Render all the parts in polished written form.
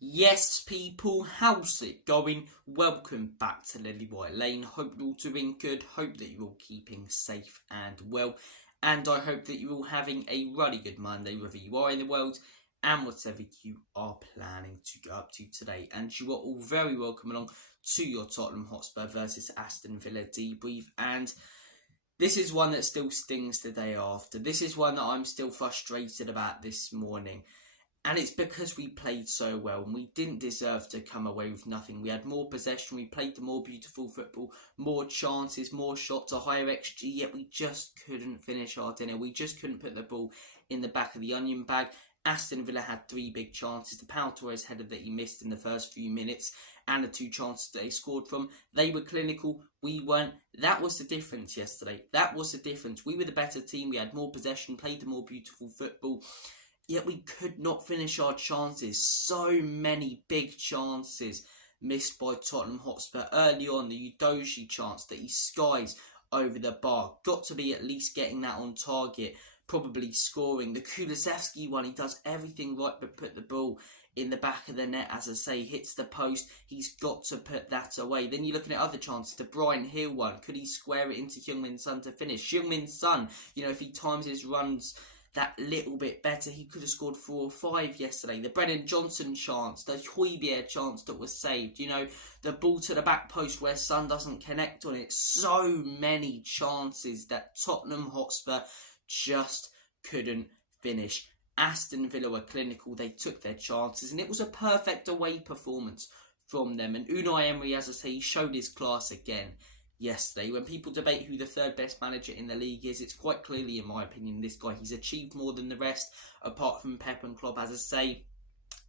Yes, people, how's it going? Welcome back to Lily White Lane. Hope you're all doing good. Hope that you're all keeping safe and well. And I hope that you're all having a really good Monday, wherever you are in the world, and whatever you are planning to go up to today. And you are all very welcome along to your Tottenham Hotspur versus Aston Villa debrief. And this is one that still stings the day after. This is one that I'm still frustrated about this morning. And it's because we played so well and we didn't deserve to come away with nothing. We had more possession, we played the more beautiful football, more chances, more shots, a higher XG, yet we just couldn't finish our dinner. We just couldn't put the ball in the back of the onion bag. Aston Villa had 3 big chances. The Pau Torres header that he missed in the first few minutes and the 2 chances that they scored from. They were clinical, we weren't. That was the difference yesterday. That was the difference. We were the better team, we had more possession, played the more beautiful football. Yet we could not finish our chances. So many big chances missed by Tottenham Hotspur. Early on, the Udogie chance that he skies over the bar. Got to be at least getting that on target. Probably scoring. The Kulusevski one, he does everything right but put the ball in the back of the net. As I say, hits the post. He's got to put that away. Then you're looking at other chances. The Brian Hill one. Could he square it into Heung-min Son to finish? Heung-min Son, if he times his runs that little bit better, he could have scored 4 or 5 yesterday. The Brennan Johnson chance, the Højbjerg chance that was saved, the ball to the back post where Son doesn't connect on it. So many chances that Tottenham Hotspur just couldn't finish. Aston Villa were clinical, they took their chances, and it was a perfect away performance from them. And Unai Emery, as I say, he showed his class again yesterday. When people debate who the 3rd best manager in the league is, it's quite clearly, in my opinion, this guy. He's achieved more than the rest, apart from Pep and Klopp. As I say,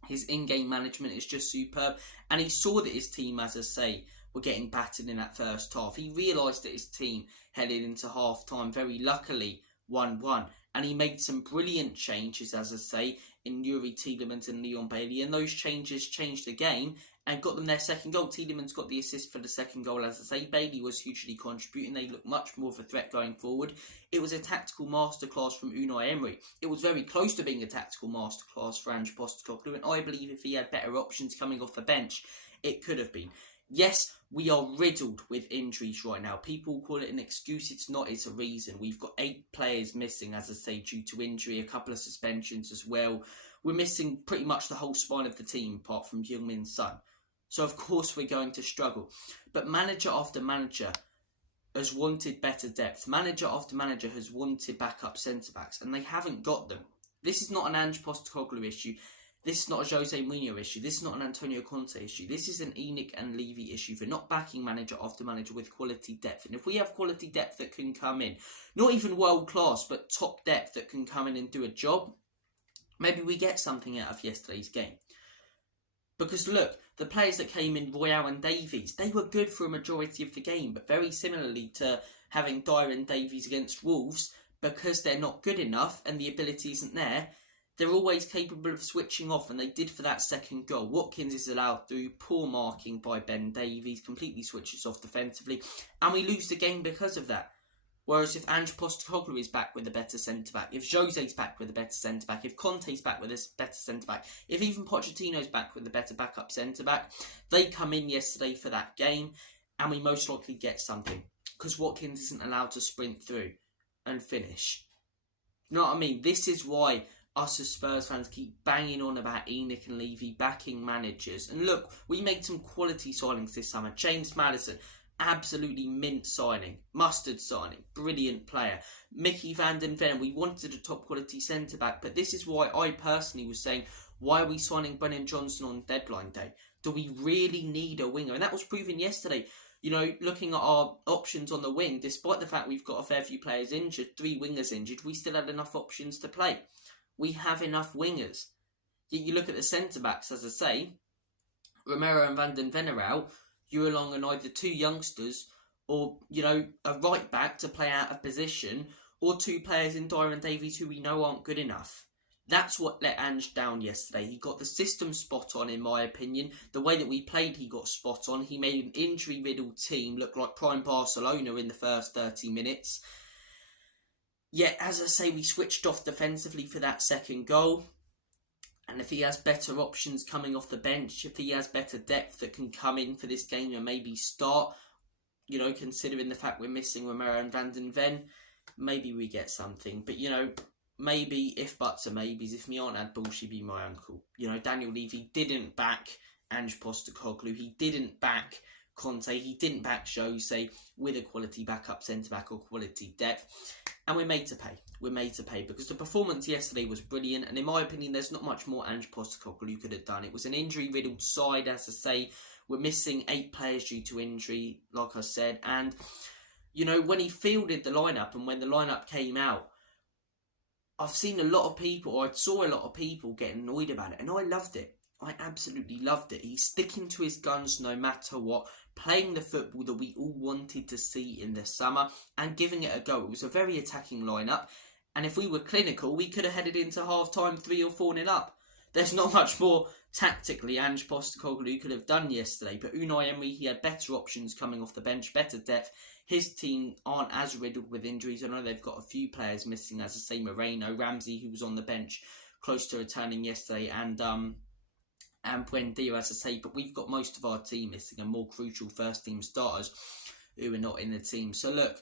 his in-game management is just superb, and he saw that his team, as I say, were getting battered in that first half. He realised that his team headed into half-time very luckily 1-1, and he made some brilliant changes, as I say, in Yuri Tielemans and Leon Bailey, and those changes changed the game and got them their second goal. Tielemans got the assist for the second goal, as I say. Bailey was hugely contributing. They looked much more of a threat going forward. It was a tactical masterclass from Unai Emery. It was very close to being a tactical masterclass for Ange Postecoglou, and I believe if he had better options coming off the bench, it could have been. Yes, we are riddled with injuries right now. People call it an excuse. It's not. It's a reason. We've got 8 players missing, as I say, due to injury, a couple of suspensions as well. We're missing pretty much the whole spine of the team, apart from Heung-min Son. So, of course, we're going to struggle. But manager after manager has wanted better depth. Manager after manager has wanted backup centre-backs, and they haven't got them. This is not an Ange Postecoglou issue. This is not a Jose Mourinho issue. This is not an Antonio Conte issue. This is an ENIC and Levy issue for not backing manager after manager with quality depth. And if we have quality depth that can come in, not even world class, but top depth that can come in and do a job, maybe we get something out of yesterday's game. Because look, the players that came in, Royale and Davies, they were good for a majority of the game, but very similarly to having Dyer and Davies against Wolves, because they're not good enough and the ability isn't there, they're always capable of switching off, and they did for that second goal. Watkins is allowed through, poor marking by Ben Davies, completely switches off defensively, and we lose the game because of that. Whereas if Ange Postecoglou is back with a better centre-back, if Jose's back with a better centre-back, if Conte's back with a better centre-back, if even Pochettino's back with a better backup centre-back, they come in yesterday for that game, and we most likely get something. Because Watkins isn't allowed to sprint through and finish. You know what I mean? This is why us as Spurs fans keep banging on about ENIC and Levy backing managers. And look, we made some quality signings this summer. James Maddison, absolutely mint signing. Mustard signing. Brilliant player. Mickey van den Ven, we wanted a top quality centre-back. But this is why I personally was saying, why are we signing Brennan Johnson on deadline day? Do we really need a winger? And that was proven yesterday. Looking at our options on the wing, despite the fact we've got a fair few players injured, 3 wingers injured, we still had enough options to play. We have enough wingers. Yet you look at the centre-backs, as I say, Romero and Van den Ven are out. You're along on either 2 youngsters or, a right-back to play out of position, or 2 players in Dyer and Davies who we know aren't good enough. That's what let Ange down yesterday. He got the system spot on, in my opinion. The way that we played, he got spot on. He made an injury-riddled team look like prime Barcelona in the first 30 minutes. Yet, as I say, we switched off defensively for that second goal. And if he has better options coming off the bench, if he has better depth that can come in for this game and maybe start, considering the fact we're missing Romero and Van den Ven, maybe we get something. But, maybe if buts are maybes, if me aunt had bull, she'd be my uncle. Daniel Levy didn't back Ange Postecoglou. He didn't back Conte. He didn't back Jose with a quality backup centre-back or quality depth. And we're made to pay. We're made to pay because the performance yesterday was brilliant. And in my opinion, there's not much more Ange Postecoglou could have done. It was an injury-riddled side, as I say. We're missing 8 players due to injury, like I said. And, when he fielded the lineup and when the lineup came out, I've seen a lot of people, or I saw a lot of people getting annoyed about it. And I loved it. I absolutely loved it. He's sticking to his guns no matter what, playing the football that we all wanted to see in the summer and giving it a go. It was a very attacking lineup, and if we were clinical, we could have headed into half-time 3 or 4-0 up. There's not much more tactically Ange Postecoglou could have done yesterday, but Unai Emery, he had better options coming off the bench, better depth. His team aren't as riddled with injuries. I know they've got a few players missing, as I say, Moreno, Ramsey, who was on the bench, close to returning yesterday, and Buendia, as I say, but we've got most of our team missing and more crucial first-team starters who are not in the team. So look,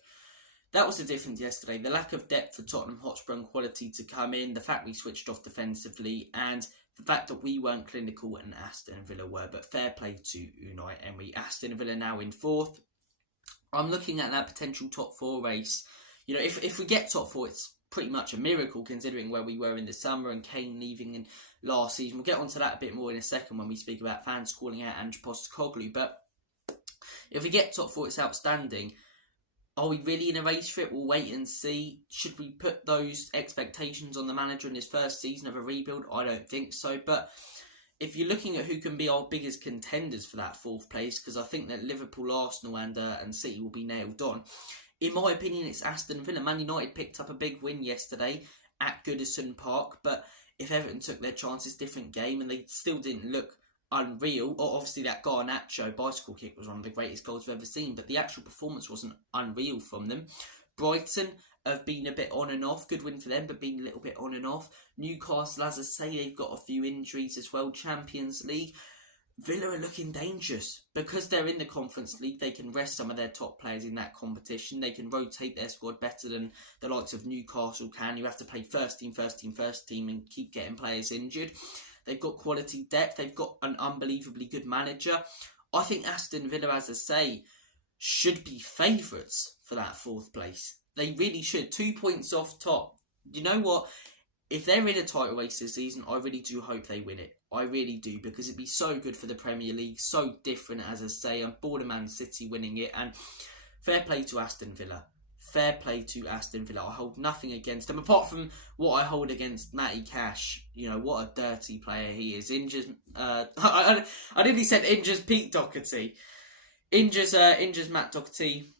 that was the difference yesterday. The lack of depth for Tottenham Hotspur and quality to come in, the fact we switched off defensively, and the fact that we weren't clinical and Aston Villa were. But fair play to Unai Emery. Aston Villa now in 4th. I'm looking at that potential top 4 race. If we get top 4, it's pretty much a miracle considering where we were in the summer and Kane leaving in last season. We'll get onto that a bit more in a second when we speak about fans calling out Ange Postecoglou. But if we get top 4, it's outstanding. Are we really in a race for it? We'll wait and see. Should we put those expectations on the manager in his first season of a rebuild? I don't think so. But if you're looking at who can be our biggest contenders for that 4th place, because I think that Liverpool, Arsenal and City will be nailed on. In my opinion, it's Aston Villa. Man United picked up a big win yesterday at Goodison Park, but if Everton took their chances, different game, and they still didn't look unreal. Obviously, that Garnacho bicycle kick was one of the greatest goals I've ever seen, but the actual performance wasn't unreal from them. Brighton have been a bit on and off. Good win for them, but been a little bit on and off. Newcastle, as I say, they've got a few injuries as well. Champions League. Villa are looking dangerous. Because they're in the Conference League, they can rest some of their top players in that competition. They can rotate their squad better than the likes of Newcastle can. You have to play first team, and keep getting players injured. They've got quality depth. They've got an unbelievably good manager. I think Aston Villa, as I say, should be favourites for that 4th place. They really should. 2 points off top. You know what? If they're in a title race this season, I really do hope they win it. I really do, because it'd be so good for the Premier League, so different, as I say. I'm bored of Man City winning it, and fair play to Aston Villa. Fair play to Aston Villa. I hold nothing against them, apart from what I hold against Matty Cash. What a dirty player he is. I nearly said injures Pete Doherty. Injures Matt Doherty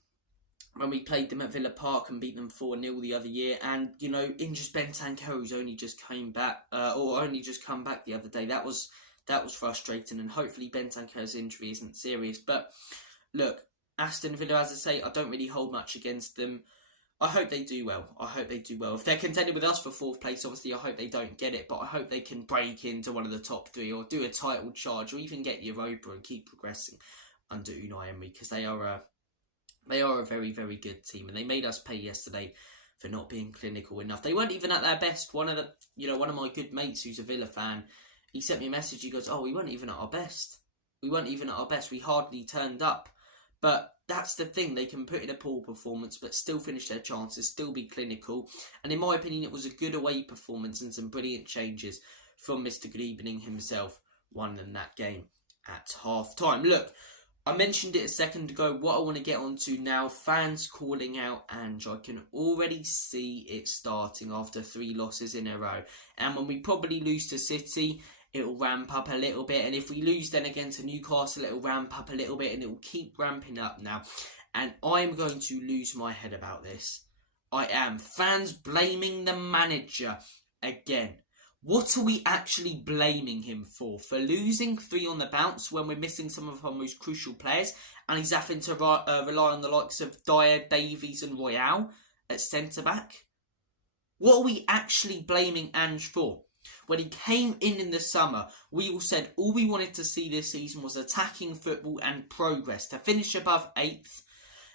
when we played them at Villa Park and beat them 4-0 the other year, and injures Bentancur, who's only just came back, or only just come back the other day. That was frustrating, and hopefully Bentancur's injury isn't serious. But look, Aston Villa, as I say, I don't really hold much against them. I hope they do well. If they're contending with us for 4th place, obviously I hope they don't get it, but I hope they can break into one of the top 3 or do a title charge or even get Europa and keep progressing under Unai Emery, because they are a very, very good team, and they made us pay yesterday for not being clinical enough. They weren't even at their best. One of my good mates who's a Villa fan, he sent me a message. He goes, we weren't even at our best. We hardly turned up. But that's the thing. They can put in a poor performance, but still finish their chances, still be clinical. And in my opinion, it was a good away performance and some brilliant changes from Mr. Good Evening himself. Won them that game at half-time. Look, I mentioned it a second ago. What I want to get on to now, fans calling out Ange. I can already see it starting after 3 losses in a row. And when we probably lose to City, it'll ramp up a little bit. And if we lose then again to Newcastle, it'll ramp up a little bit. And it will keep ramping up now. And I'm going to lose my head about this. I am. Fans blaming the manager again. What are we actually blaming him for? For losing 3 on the bounce when we're missing some of our most crucial players, and he's having to rely on the likes of Dyer, Davies and Royale at centre-back? What are we actually blaming Ange for? When he came in the summer, we all said all we wanted to see this season was attacking football and progress, to finish above 8th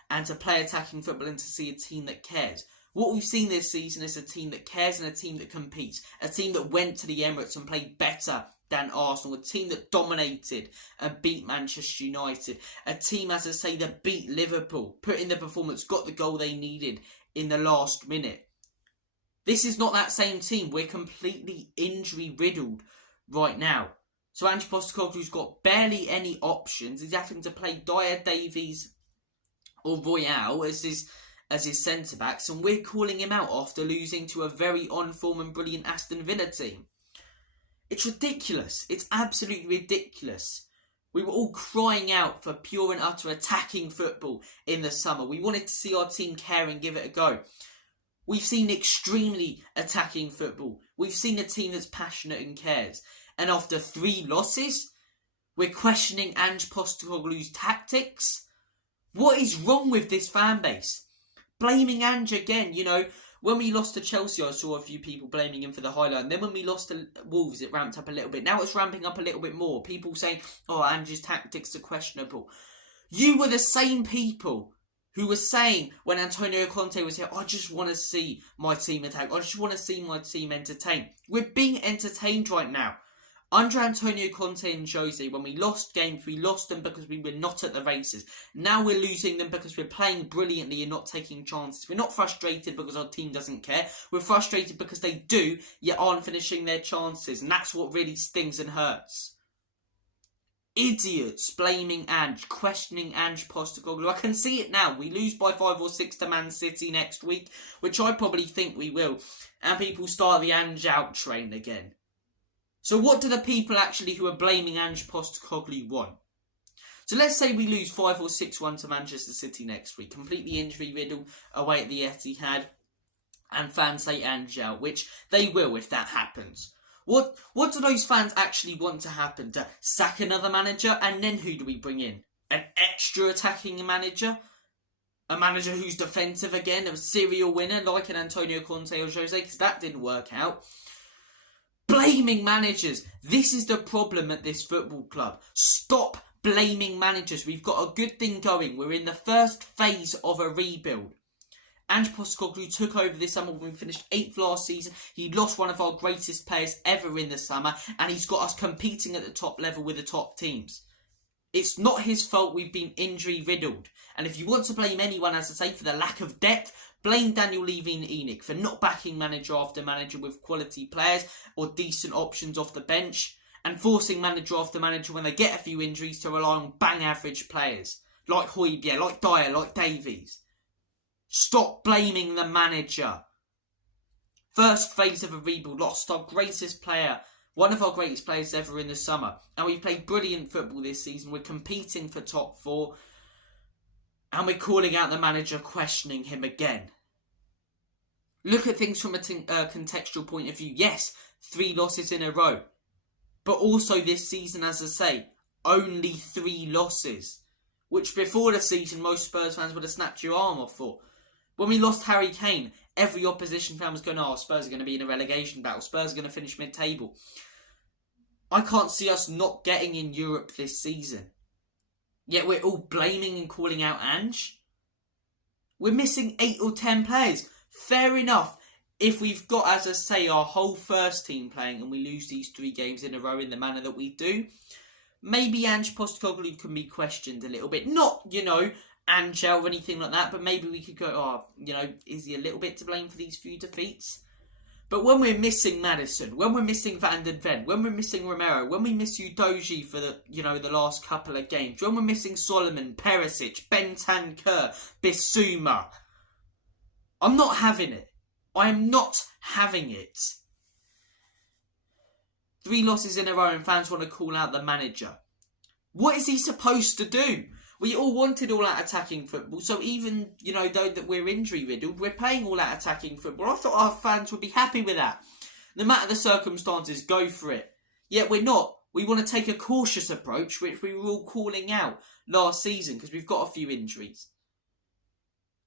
and to play attacking football and to see a team that cares. What we've seen this season is a team that cares and a team that competes. A team that went to the Emirates and played better than Arsenal. A team that dominated and beat Manchester United. A team, as I say, that beat Liverpool, put in the performance, got the goal they needed in the last minute. This is not that same team. We're completely injury-riddled right now. So Ange Postecoglou's got barely any options. He's having to play Dyer, Davies or Royale as his centre-backs, and we're calling him out after losing to a very on-form and brilliant Aston Villa team. It's ridiculous. It's absolutely ridiculous. We were all crying out for pure and utter attacking football in the summer. We wanted to see our team care and give it a go. We've seen extremely attacking football. We've seen a team that's passionate and cares. And after 3 losses, we're questioning Ange Postecoglou's tactics. What is wrong with this fan base? Blaming Ange again, when we lost to Chelsea, I saw a few people blaming him for the highlight. And then when we lost to Wolves, it ramped up a little bit. Now it's ramping up a little bit more. People saying, Ange's tactics are questionable. You were the same people who were saying when Antonio Conte was here, I just want to see my team attack. I just want to see my team entertained. We're being entertained right now. Under Antonio Conte and Jose, when we lost games, we lost them because we were not at the races. Now we're losing them because we're playing brilliantly and not taking chances. We're not frustrated because our team doesn't care. We're frustrated because they do, yet aren't finishing their chances. And that's what really stings and hurts. Idiots blaming Ange, questioning Ange Postecoglou. I can see it now. We lose by 5 or 6 to Man City next week, which I probably think we will. And people start the Ange out train again. So what do the people actually who are blaming Ange Postecoglou want? So let's say we lose 5 or 6-1 to Manchester City next week, completely injury-riddled away at the Etihad, and fans say Ange out, which they will if that happens. What do those fans actually want to happen? To sack another manager, and then who do we bring in? An extra attacking manager? A manager who's defensive again, a serial winner like an Antonio Conte or Jose, because that didn't work out. Blaming managers. This is the problem at this football club. Stop blaming managers. We've got a good thing going. We're in the first phase of a rebuild. Ange Postecoglou took over this summer when we finished 8th last season. He lost one of our greatest players ever in the summer, and he's got us competing at the top level with the top teams. It's not his fault we've been injury-riddled. And if you want to blame anyone, as I say, for the lack of depth, blame Daniel Levy-Enoch for not backing manager after manager with quality players or decent options off the bench, and forcing manager after manager when they get a few injuries to rely on bang-average players like Højbjerg, like Dyer, like Davies. Stop blaming the manager. First phase of a rebuild, lost our greatest player, one of our greatest players ever in the summer. And we've played brilliant football this season. We're competing for top 4. And we're calling out the manager, questioning him again. Look at things from a contextual point of view. Yes, 3 losses in a row. But also this season, as I say, only 3 losses. Which before the season, most Spurs fans would have snapped your arm off for. When we lost Harry Kane, every opposition fan was going, Spurs are going to be in a relegation battle. Spurs are going to finish mid-table. I can't see us not getting in Europe this season. Yet we're all blaming and calling out Ange. We're missing 8 or 10 players. Fair enough. If we've got, as I say, our whole first team playing and we lose these 3 games in a row in the manner that we do, maybe Ange Postecoglou can be questioned a little bit. Not, Ange or anything like that, but maybe we could go, is he a little bit to blame for these few defeats? But when we're missing Maddison, when we're missing Van den Ven, when we're missing Romero, when we miss Udogie for the last couple of games, when we're missing Solomon, Perisic, Bentancur, Bissouma, I'm not having it. I am not having it. 3 losses in a row and fans want to call out the manager. What is he supposed to do? We all wanted all-out attacking football, so even, though that we're injury-riddled, we're playing all-out attacking football. I thought our fans would be happy with that. No matter the circumstances, go for it. Yet we're not. We want to take a cautious approach, which we were all calling out last season, because we've got a few injuries.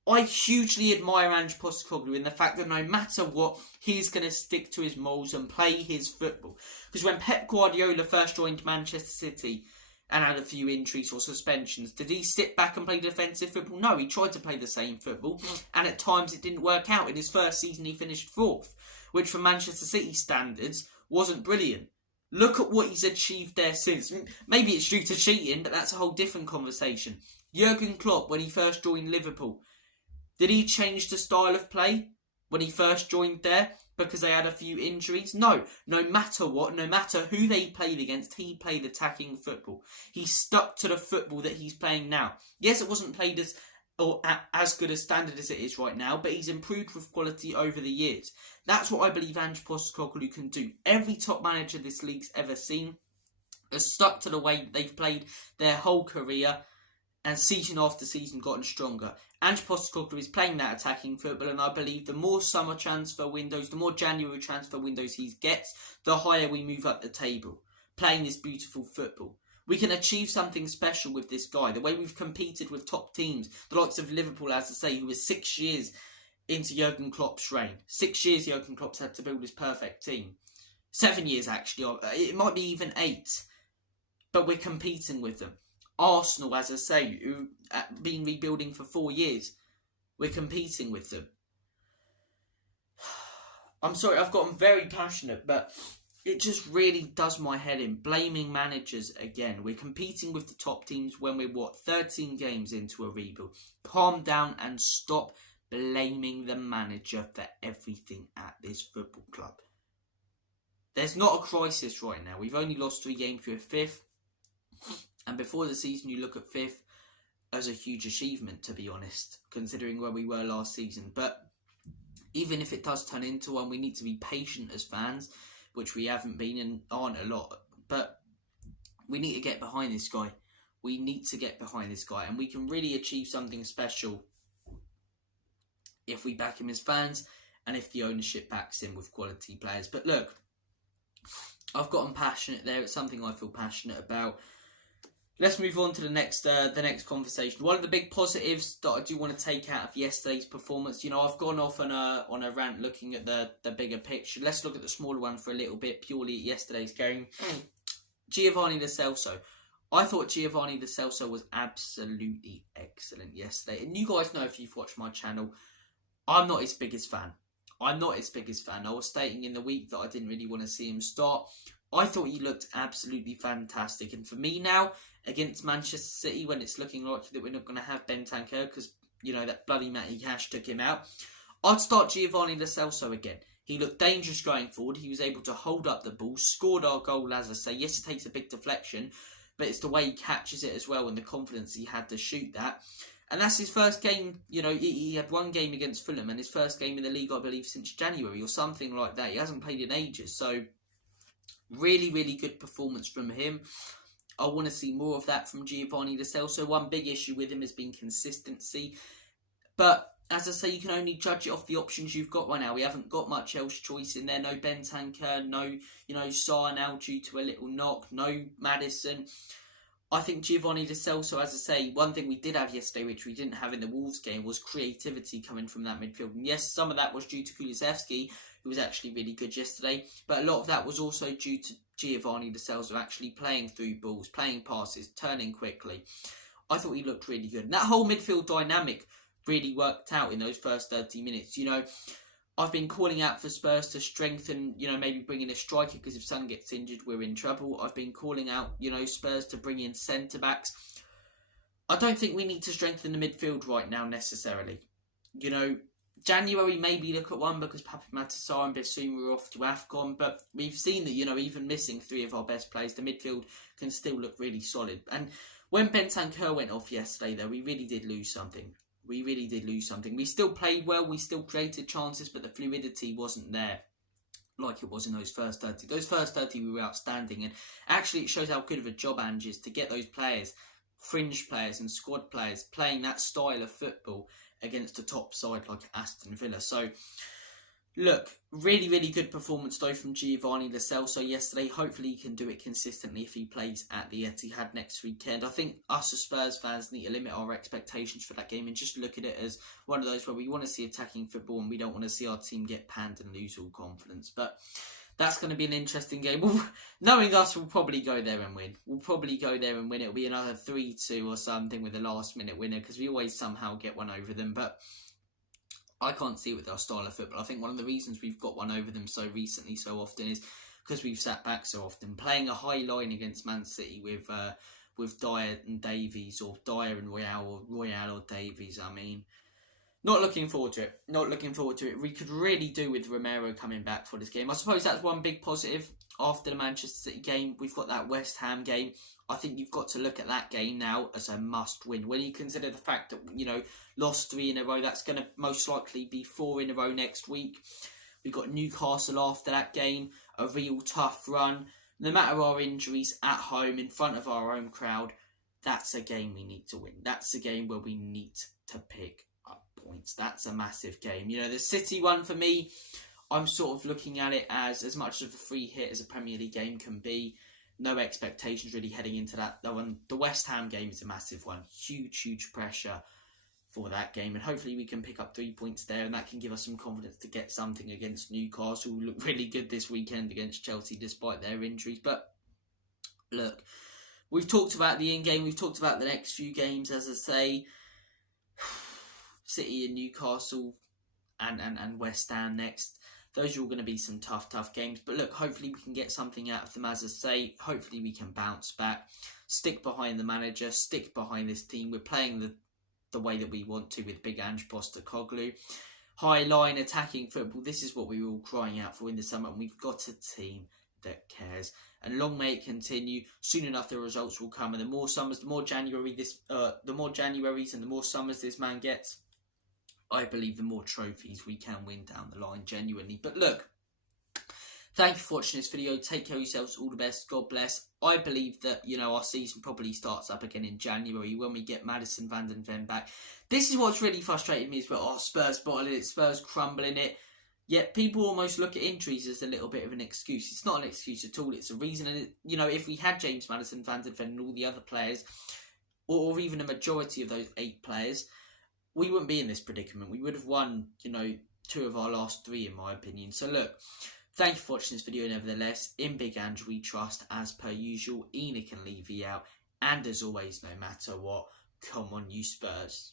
I hugely admire Ange Postecoglou in the fact that no matter what, he's going to stick to his morals and play his football. Because when Pep Guardiola first joined Manchester City and had a few injuries or suspensions, did he sit back and play defensive football? No, he tried to play the same football, and at times it didn't work out. In his first season, he finished 4th, which for Manchester City standards wasn't brilliant. Look at what he's achieved there since. Maybe it's due to cheating, but that's a whole different conversation. Jurgen Klopp, when he first joined Liverpool, did he change the style of play when he first joined there because they had a few injuries? No. No matter what, no matter who they played against, he played attacking football. He stuck to the football that he's playing now. Yes, it wasn't played as good a standard as it is right now, but he's improved with quality over the years. That's what I believe Ange Postecoglou can do. Every top manager this league's ever seen has stuck to the way they've played their whole career, and season after season gotten stronger. Ange Postecoglou is playing that attacking football, and I believe the more summer transfer windows, the more January transfer windows he gets, the higher we move up the table, playing this beautiful football. We can achieve something special with this guy. The way we've competed with top teams, the likes of Liverpool, as I say, who was 6 years into Jurgen Klopp's reign. 6 years Jurgen Klopp's had to build his perfect team. 7 years, actually. It might be even 8. But we're competing with them. Arsenal, as I say, who have been rebuilding for 4 years. We're competing with them. I'm sorry, I've gotten very passionate, but it just really does my head in. Blaming managers again. We're competing with the top teams when we're, 13 games into a rebuild. Calm down and stop blaming the manager for everything at this football club. There's not a crisis right now. We've only lost 3 games. We're 5th. And before the season, you look at 5th as a huge achievement, to be honest, considering where we were last season. But even if it does turn into one, we need to be patient as fans, which we haven't been and aren't a lot. But we need to get behind this guy. We need to get behind this guy. And we can really achieve something special if we back him as fans and if the ownership backs him with quality players. But look, I've gotten passionate there. It's something I feel passionate about. Let's move on to the next conversation. One of the big positives that I do want to take out of yesterday's performance, I've gone off on a rant looking at the bigger picture. Let's look at the smaller one for a little bit, purely at yesterday's game. Giovanni Lo Celso. I thought Giovanni Lo Celso was absolutely excellent yesterday. And you guys know, if you've watched my channel, I'm not his biggest fan. I was stating in the week that I didn't really want to see him start. I thought he looked absolutely fantastic. And for me now, against Manchester City, when it's looking likely that we're not going to have Bentancur because, that bloody Matty Cash took him out, I'd start Giovanni Lo Celso again. He looked dangerous going forward. He was able to hold up the ball, scored our goal, as I say. Yes, it takes a big deflection, but it's the way he catches it as well and the confidence he had to shoot that. And that's his first game. He had 1 game against Fulham and his first game in the league, I believe, since January or something like that. He hasn't played in ages, so really, really good performance from him. I want to see more of that from Giovanni Lo Celso. One big issue with him has been consistency. But as I say, you can only judge it off the options you've got right now. We haven't got much else choice in there. No Bentancur, no, Sarr now due to a little knock. No Maddison. I think Giovanni Lo Celso, as I say, one thing we did have yesterday, which we didn't have in the Wolves game, was creativity coming from that midfield. And yes, some of that was due to Kulusevski, who was actually really good yesterday. But a lot of that was also due to Giovanni Lo Celso actually playing through balls, playing passes, turning quickly. I thought he looked really good. And that whole midfield dynamic really worked out in those first 30 minutes. I've been calling out for Spurs to strengthen, maybe bring in a striker, because if Son gets injured, we're in trouble. I've been calling out, Spurs to bring in centre-backs. I don't think we need to strengthen the midfield right now, necessarily. January, maybe look at one, because Papi Matar and Bissouma are off to AFCON, but we've seen that, even missing 3 of our best players, the midfield can still look really solid. And when Bentancur went off yesterday, though, we really did lose something. We still played well, we still created chances, but the fluidity wasn't there like it was in those first 30. Those first 30 we were outstanding, and actually it shows how good of a job Ange is to get those players, fringe players and squad players, playing that style of football against a top side like Aston Villa. So, Look, really, really good performance though from Giovanni Lo Celso yesterday. Hopefully he can do it consistently if he plays at the Etihad next weekend. I think us as Spurs fans need to limit our expectations for that game and just look at it as one of those where we want to see attacking football and we don't want to see our team get panned and lose all confidence. But that's going to be an interesting game. Knowing us, we'll probably go there and win. It'll be another 3-2 or something with a last-minute winner because we always somehow get one over them. But I can't see it with our style of football. I think one of the reasons we've got one over them so recently, so often, is because we've sat back so often. Playing a high line against Man City with Dyer and Davies, or Dyer and Royale, or Royale or Davies, I mean. Not looking forward to it. We could really do with Romero coming back for this game. I suppose that's one big positive. After the Manchester City game, we've got that West Ham game. I think you've got to look at that game now as a must-win. When you consider the fact that, lost 3 in a row, that's going to most likely be 4 in a row next week. We've got Newcastle after that game, a real tough run. No matter our injuries, at home, in front of our own crowd, that's a game we need to win. That's a game where we need to pick up points. That's a massive game. The City one for me, I'm sort of looking at it as much of a free hit as a Premier League game can be. No expectations really heading into that. The West Ham game is a massive one. Huge pressure for that game. And hopefully we can pick up 3 points there. And that can give us some confidence to get something against Newcastle, who look really good this weekend against Chelsea despite their injuries. But look, we've talked about the in-game. We've talked about the next few games. As I say, City and Newcastle and West Ham next. Those are all going to be some tough games. But look, hopefully we can get something out of them, as I say. Hopefully we can bounce back. Stick behind the manager. Stick behind this team. We're playing the way that we want to with Big Ange Postecoglou. High line attacking football. This is what we were all crying out for in the summer. And we've got a team that cares. And long may it continue. Soon enough the results will come. And the more summers, the more Januaries and the more summers this man gets, I believe the more trophies we can win down the line, genuinely. But look, thank you for watching this video. Take care of yourselves. All the best. God bless. I believe that, our season probably starts up again in January when we get Madison van den Ven back. This is what's really frustrated me as well. Spurs bottling it, Spurs crumbling it. Yet people almost look at injuries as a little bit of an excuse. It's not an excuse at all. It's a reason. And, if we had James Madison van den Ven and all the other players, or even a majority of those 8 players, we wouldn't be in this predicament. We would have won, 2 of our last 3, in my opinion. So look, thank you for watching this video nevertheless. In Big Ange we trust, as per usual. Enoch and Levy out. And as always, no matter what, come on you Spurs.